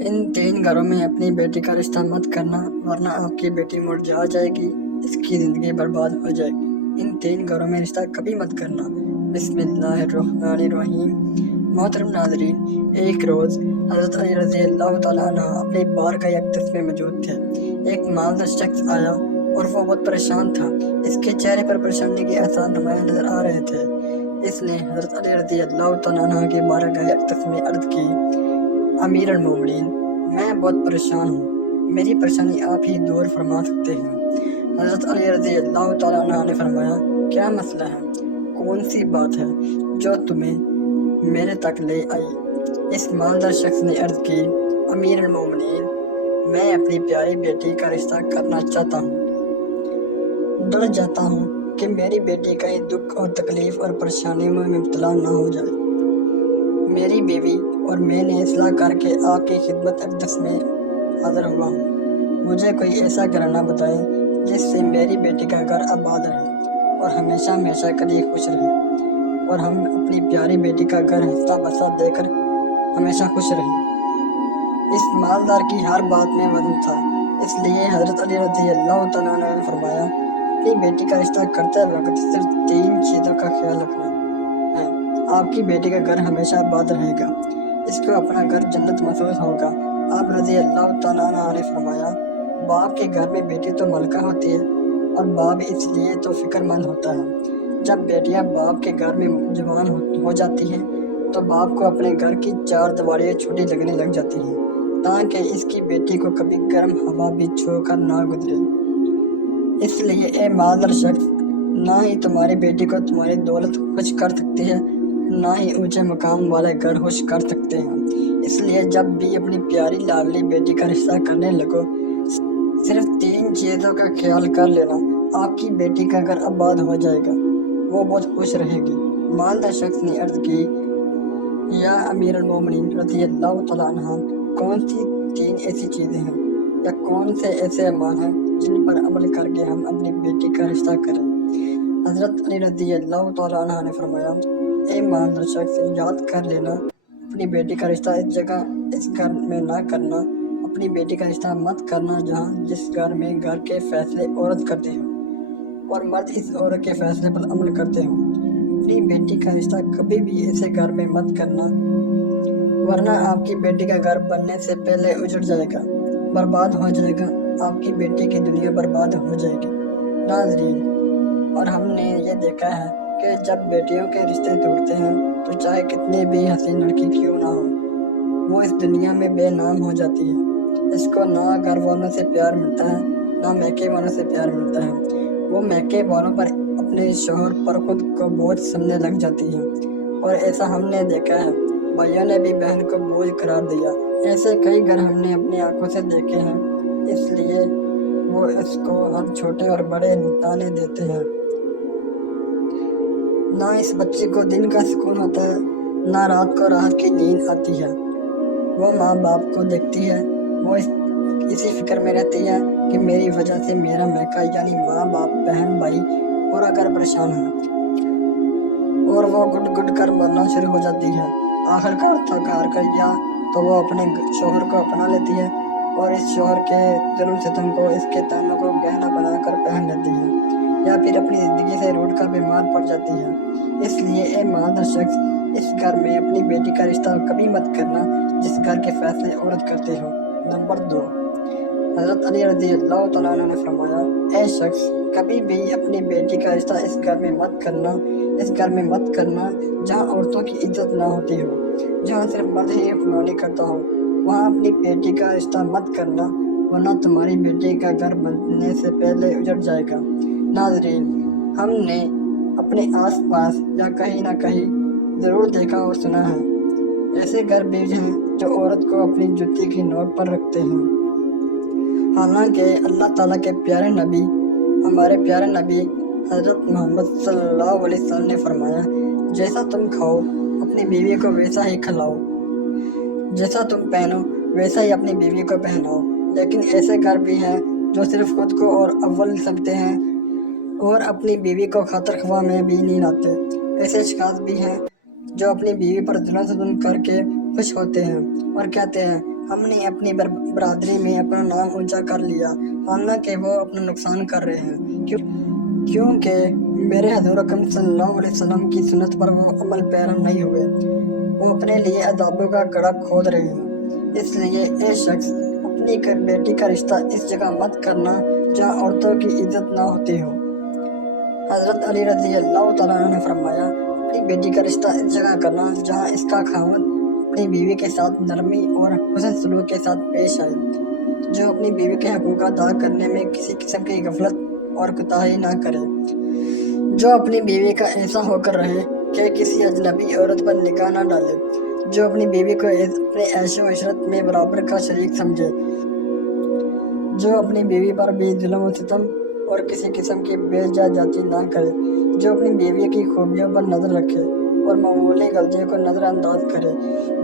ان 3 گھروں میں اپنی بیٹی کا رشتہ مت کرنا ورنہ آپ کی بیٹی مرجھا جائے گی، اس کی زندگی برباد ہو جائے گی۔ ان 3 گھروں میں رشتہ کبھی مت کرنا۔ بسم اللہ الرحمن الرحیم۔ محترم ناظرین، ایک روز حضرت علی رضی اللہ تعالیٰ عنہ اپنی بارگاہ اقدس میں موجود تھے۔ ایک مالدار شخص آیا اور وہ بہت پریشان تھا۔ اس کے چہرے پر پریشانی کے آثار نمایاں نظر آ رہے تھے۔ اس نے حضرت علی رضی اللہ تعالیٰ عنہ کی بارگاہ اقدس میں عرض کی، امیر المومنین، میں بہت پریشان ہوں، میری پریشانی آپ ہی دور فرما سکتے ہیں۔ حضرت علی رضی اللہ تعالیٰ عنہ نے فرمایا، کیا مسئلہ ہے؟ کون سی بات ہے جو تمہیں میرے تک لے آئی؟ اس مالدار شخص نے عرض کی، امیر المومنین، میں اپنی پیاری بیٹی کا رشتہ کرنا چاہتا ہوں۔ ڈر جاتا ہوں کہ میری بیٹی کہیں دکھ اور تکلیف اور پریشانیوں میں مبتلا نہ ہو جائے۔ میری بیوی اور میں نے اصلاح کر کے آپ کی خدمت اقدس میں حاضر ہوا ہوں۔ مجھے کوئی ایسا گھرانہ بتائیں جس سے میری بیٹی کا گھر آباد رہے اور ہمیشہ ہمیشہ کے لیے خوش رہے، اور ہم اپنی پیاری بیٹی کا گھر ہنستا بستا دے کر ہمیشہ خوش رہیں۔ اس مالدار کی ہر بات میں وزن تھا، اس لیے حضرت علی رضی اللہ تعالیٰ عنہ نے فرمایا، اپنی بیٹی کا رشتہ کرتے وقت صرف 3 چیزوں کا خیال رکھنا ہے۔ آپ کی بیٹی کا گھر ہمیشہ آباد رہے گا، اس کو اپنا گھر جنت محسوس ہوگا۔ آپ رضی اللہ تعالیٰ عنہ نے فرمایا، باپ کے گھر میں بیٹی تو ملکہ ہوتی ہے، اور باپ اس لیے تو فکر مند ہوتا ہے۔ جب بیٹیاں باپ کے گھر میں جوان ہو جاتی ہیں تو باپ کو اپنے گھر کی 4 دیواریاں چھوٹی لگنے لگ جاتی ہیں، تاکہ اس کی بیٹی کو کبھی گرم ہوا بھی چھو کر نہ گزرے۔ اس لیے اے مالدار شخص، نہ ہی تمہاری بیٹی کو تمہاری دولت خوش کر سکتی ہے، نہ ہی اونچے مقام والے گھر خوش کر سکتے ہیں۔ اس لیے جب بھی اپنی پیاری لاڈلی بیٹی کا رشتہ کرنے لگو، صرف 3 چیزوں کا خیال کر لینا، آپ کی بیٹی کا گھر آباد ہو جائے گا، وہ بہت خوش رہے گی۔ مالدار شخص نے عرض کی، یا امیر المومنین رضی اللہ تعالیٰ عنہ، کون سی 3 ایسی چیزیں ہیں یا کون سے ایسے اعمال ہیں جن پر عمل کر کے ہم اپنی بیٹی کا رشتہ کریں؟ حضرت علی رضی اللہ تعالیٰ عنہ نے فرمایا، اے مالدار شخص، یاد کر لینا، اپنی بیٹی کا رشتہ اس جگہ اس گھر میں نہ کرنا، اپنی بیٹی کا رشتہ مت کرنا جس گھر میں گھر کے فیصلے عورت کرتی ہو اور مرد اس عورت کے فیصلے پر عمل کرتے ہوں۔ اپنی بیٹی کا رشتہ کبھی بھی ایسے گھر میں مت کرنا، ورنہ آپ کی بیٹی کا گھر بننے سے پہلے اجڑ جائے گا، برباد ہو جائے گا، آپ کی بیٹی کی دنیا برباد ہو جائے گی۔ ناظرین، اور ہم نے یہ دیکھا ہے کہ جب بیٹیوں کے رشتے ٹوٹتے ہیں تو چاہے کتنی بھی حسین لڑکی کیوں نہ ہو، وہ اس دنیا میں بے نام ہو جاتی ہے۔ اس کو نہ گھر والوں سے پیار ملتا ہے، نہ میکے والوں سے پیار ملتا ہے۔ وہ میکے والوں پر اپنے شوہر پر خود کو بوجھ سمجھنے لگ جاتی ہے، اور ایسا ہم نے دیکھا ہے، بھائیوں نے بھی بہن کو بوجھ قرار دیا۔ ایسے کئی گھر ہم نے اپنی آنکھوں سے دیکھے ہیں، اس لیے وہ اس کو ہر چھوٹے اور بڑے تانے دیتے ہیں۔ نہ اس بچی کو دن کا سکون ہوتا ہے، نہ رات کو راحت کی نیند آتی ہے۔ وہ ماں باپ کو دیکھتی ہے، وہ اسی فکر میں رہتی ہے کہ میری وجہ سے میرا میکا یعنی ماں باپ بہن بھائی پورا گھر پریشان ہے، اور وہ گٹ گٹ کر مرنا شروع ہو جاتی ہے۔ آخر کار تھک ہار کر یا تو وہ اپنے شوہر کو اپنا لیتی ہے اور اس شوہر کے ظلم ستم کو، اس کے تانوں کو گہنا بنا کر پہن لیتی ہے، یا پھر اپنی زندگی سے روٹ کر بیمار پڑ جاتی ہے۔ اس لیے اے مالدار شخص، اس گھر میں اپنی بیٹی کا رشتہ کبھی مت کرنا جس گھر کے فیصلے عورت کرتے ہو۔ نمبر 2، حضرت علی رضی اللہ تعالیٰ عنہ نے فرمایا، اے شخص، کبھی بھی اپنی بیٹی کا رشتہ اس گھر میں مت کرنا، اس گھر میں مت کرنا جہاں عورتوں کی عزت نہ ہوتی ہو، جہاں صرف مرد ہی حکمرانی کرتا ہو، وہاں اپنی بیٹی کا رشتہ مت کرنا، ورنہ تمہاری بیٹی کا گھر بننے سے پہلے اجڑ جائے گا۔ ناظرین، ہم نے اپنے آس پاس یا کہیں نہ کہیں ضرور دیکھا اور سنا ہے، ایسے گھر بھی ہیں جو عورت کو اپنی جوتی کی نوک پر رکھتے ہیں۔ حالانکہ اللہ تعالیٰ کے پیارے نبی، ہمارے پیارے نبی حضرت محمد صلی اللہ علیہ وسلم نے فرمایا، جیسا تم کھاؤ اپنی بیوی کو ویسا ہی کھلاؤ، جیسا تم پہنو ویسا ہی اپنی بیوی کو پہناؤ۔ لیکن ایسے گھر بھی ہیں جو صرف خود کو اور اول سمجھتے ہیں اور اپنی بیوی کو خاطر خواہ میں بھی نہیں لاتے۔ ایسے اشخاص بھی ہیں جو اپنی بیوی پر ظلم کر کے خوش ہوتے ہیں اور کہتے ہیں، ہم نے اپنی برادری میں اپنا نام اونچا کر لیا، حالانکہ وہ اپنا نقصان کر رہے ہیں، کیونکہ میرے حضور اکرم صلی اللہ علیہ وسلم کی سنت پر وہ عمل پیرا نہیں ہوئے۔ وہ اپنے لیے عذابوں کا گڑھا کھود رہے ہیں۔ اس لیے اے شخص، اپنی بیٹی کا رشتہ اس جگہ مت کرنا جہاں عورتوں کی عزت نہ ہوتی ہو۔ حضرت علی رضی اللہ تعالیٰ عنہ نے فرمایا، اپنی بیٹی کا رشتہ اس جگہ کرنا جہاں اس کا خاوند اپنی بیوی کے ساتھ نرمی اور حسن سلوک کے ساتھ پیش آئے، جو اپنی بیوی کے حقوق ادا کرنے میں کسی قسم کی غفلت اور کوتاہی نہ کرے، جو اپنی بیوی کا ایسا ہو کر رہے کہ کسی اجنبی عورت پر نگاہ نہ ڈالے، جو اپنی بیوی کو اپنے عیش و عشرت میں برابر کا شریک سمجھے، جو اپنی بیوی پر بھی ظلم و ستم اور کسی قسم کی بے جا جاتی نہ کرے، جو اپنی بیوی کی خوبیوں پر نظر رکھے اور معمولی غلطیوں کو نظر انداز کرے،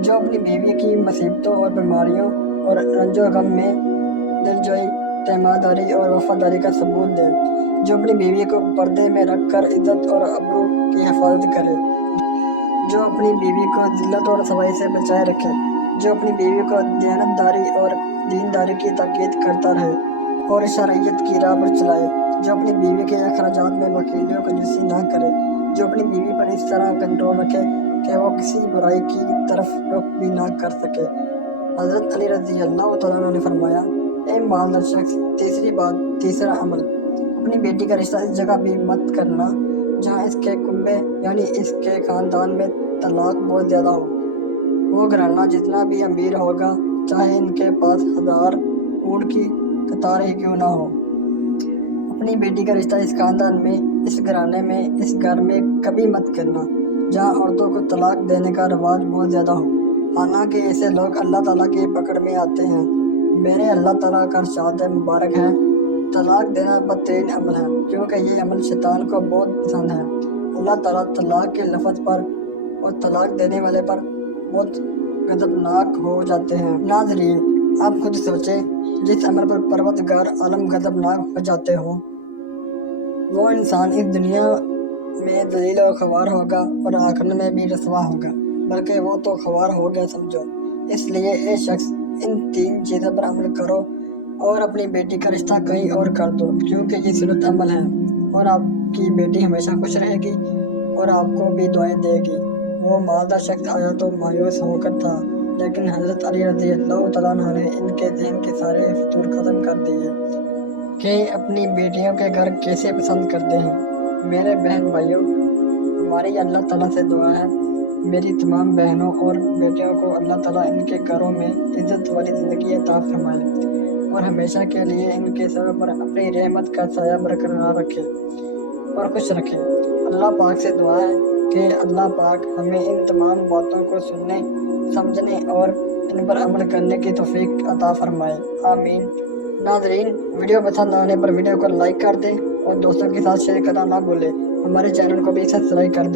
جو اپنی بیوی کی مصیبتوں اور بیماریوں اور رنج و غم میں دلجوئی، تیمارداری اور وفاداری کا ثبوت دے، جو اپنی بیوی کو پردے میں رکھ کر عزت اور آبرو کی حفاظت کرے، جو اپنی بیوی کو ذلت اور رسوائی سے بچائے رکھے، جو اپنی بیوی کو دیانتداری اور دینداری کی تاکید کرتا رہے اور شرعیت کی راہ پر چلائے، جو اپنی بیوی کے اخراجات میں بخیلی و کنجوسی نہ کرے، جو اپنی بیوی پر اس طرح کنٹرول رکھے کہ وہ کسی برائی کی طرف رخ بھی نہ کر سکے۔ حضرت علی رضی اللہ تعالیٰ عنہ نے فرمایا، اے مالدار شخص، تیسری بات، تیسرا عمل، اپنی بیٹی کا رشتہ اس جگہ بھی مت کرنا جہاں اس کے کنبے یعنی اس کے خاندان میں طلاق بہت زیادہ ہو۔ وہ گھرانہ جتنا بھی امیر ہوگا، چاہے ان کے پاس 1000 اونٹ کی قطار ہی کیوں نہ ہو، اپنی بیٹی کا رشتہ اس خاندان میں، اس گھرانے میں، اس گھر میں کبھی مت کرنا جہاں عورتوں کو طلاق دینے کا رواج بہت زیادہ ہو، حالانکہ ایسے لوگ اللہ تعالیٰ کی پکڑ میں آتے ہیں۔ میرے اللہ تعالیٰ کا ارشاد مبارک ہے، طلاق دینا بدترین عمل ہے، کیونکہ یہ عمل شیطان کو بہت پسند ہے۔ اللہ تعالیٰ طلاق کے لفظ پر اور طلاق دینے والے پر بہت غضبناک ہو جاتے ہیں۔ ناظرین، آپ خود سوچیں، جس عمل پر پروردگار عالم غضبناک ہو جاتے ہوں، وہ انسان اس دنیا میں ذلیل و خوار ہوگا اور آخرت میں بھی رسوا ہوگا، بلکہ وہ تو خوار ہو گیا سمجھو۔ اس لیے اے شخص، ان 3 چیزوں پر عمل کرو اور اپنی بیٹی کا رشتہ کہیں اور کر دو، کیونکہ یہ سنت عمل ہے، اور آپ کی بیٹی ہمیشہ خوش رہے گی اور آپ کو بھی دعائیں دے گی۔ وہ مالدار شخص آیا تو مایوس ہو کر تھا، لیکن حضرت علی رضی اللہ تعالیٰ عنہ نے ان کے ذہن کے سارے فطور ختم کر دیے کہ اپنی بیٹیوں کے گھر کیسے پسند کرتے ہیں۔ میرے بہن بھائیوں، ہماری اللہ تعالیٰ سے دعا ہے، میری تمام بہنوں اور بیٹیوں کو اللہ تعالیٰ ان کے گھروں میں عزت والی زندگی عطا فرمائے اور ہمیشہ کے لیے ان کے سر پر اپنی رحمت کا سایہ برقرار رکھے اور خوش رکھے۔ اللہ پاک سے دعا ہے کہ اللہ پاک ہمیں ان تمام باتوں کو سننے، سمجھنے اور ان پر عمل کرنے کی توفیق عطا فرمائے، آمین۔ ناظرین، ویڈیو پسند آنے پر ویڈیو کو لائک کر دیں اور دوستوں کے ساتھ شیئر کرنا نہ بھولیں۔ ہمارے چینل کو بھی سبسکرائب کر دیں۔